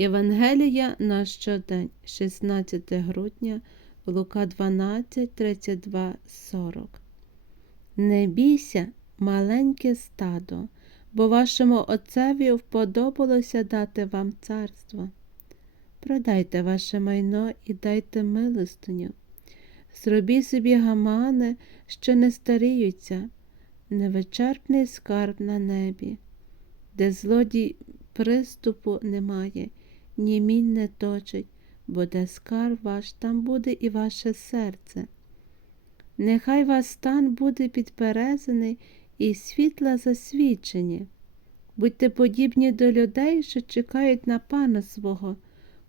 Євангелія на щодень, 16 грудня, Лука 12, 32, 40. Не бійся, маленьке стадо, бо вашому Отцеві вподобалося дати вам царство. Продайте ваше майно і дайте милостиню. Зробіть собі гамани, що не старіються, невичерпний скарб на небі, де злодій приступу немає, ні мінь не точить, бо де скарб ваш, там буде і ваше серце. Нехай ваш стан буде підперезаний і світла засвічені. Будьте подібні до людей, що чекають на пана свого,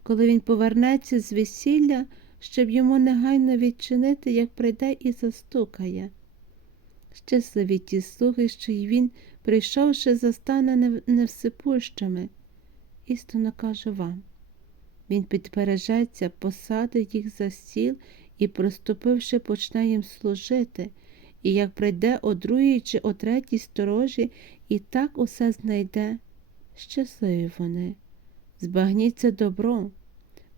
коли він повернеться з весілля, щоб йому негайно відчинити, як прийде і застукає. Щасливі ті слуги, що й він, прийшовши, застане невсипущими. Істинно кажу вам. Він підпережеться, посадить їх за стіл і, проступивши, почне їм служити, і як прийде о другій чи о третій сторожі, і так усе знайде. Щасливі вони, збагніться добро.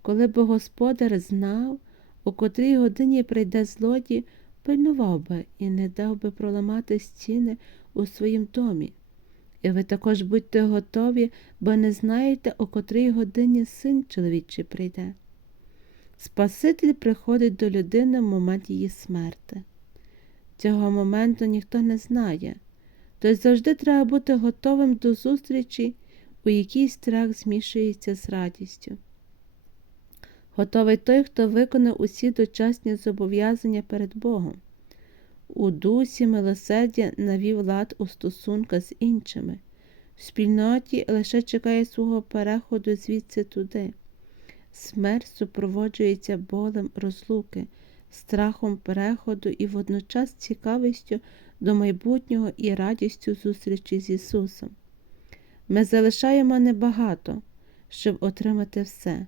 Коли б господар знав, у котрій годині прийде злодій, пильнував би і не дав би проламати стіни у своїм домі. І ви також будьте готові, бо не знаєте, у котрій годині син чоловічий прийде. Спаситель приходить до людини в момент її смерти. Цього моменту ніхто не знає, тож завжди треба бути готовим до зустрічі, у якій страх змішується з радістю. Готовий той, хто виконав усі дочасні зобов'язання перед Богом. У дусі милосердя навів лад у стосунках з іншими. В спільноті лише чекає свого переходу звідси туди. Смерть супроводжується болем розлуки, страхом переходу і водночас цікавістю до майбутнього і радістю зустрічі з Ісусом. Ми залишаємо небагато, щоб отримати все.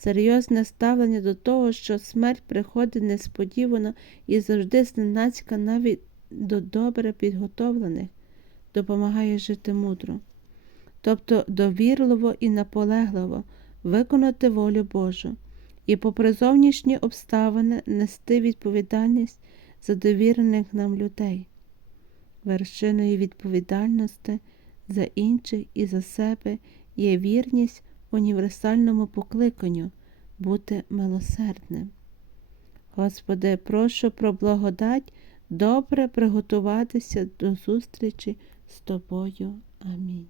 Серйозне ставлення до того, що смерть приходить несподівано і завжди зненацька навіть до добре підготовлених, допомагає жити мудро, тобто довірливо і наполегливо виконати волю Божу і, попри зовнішні обставини, нести відповідальність за довірених нам людей, вершиною відповідальності за інших і за себе є вірність універсальному покликанню бути милосердним. Господи, прошу про благодать добре приготуватися до зустрічі з Тобою. Амінь.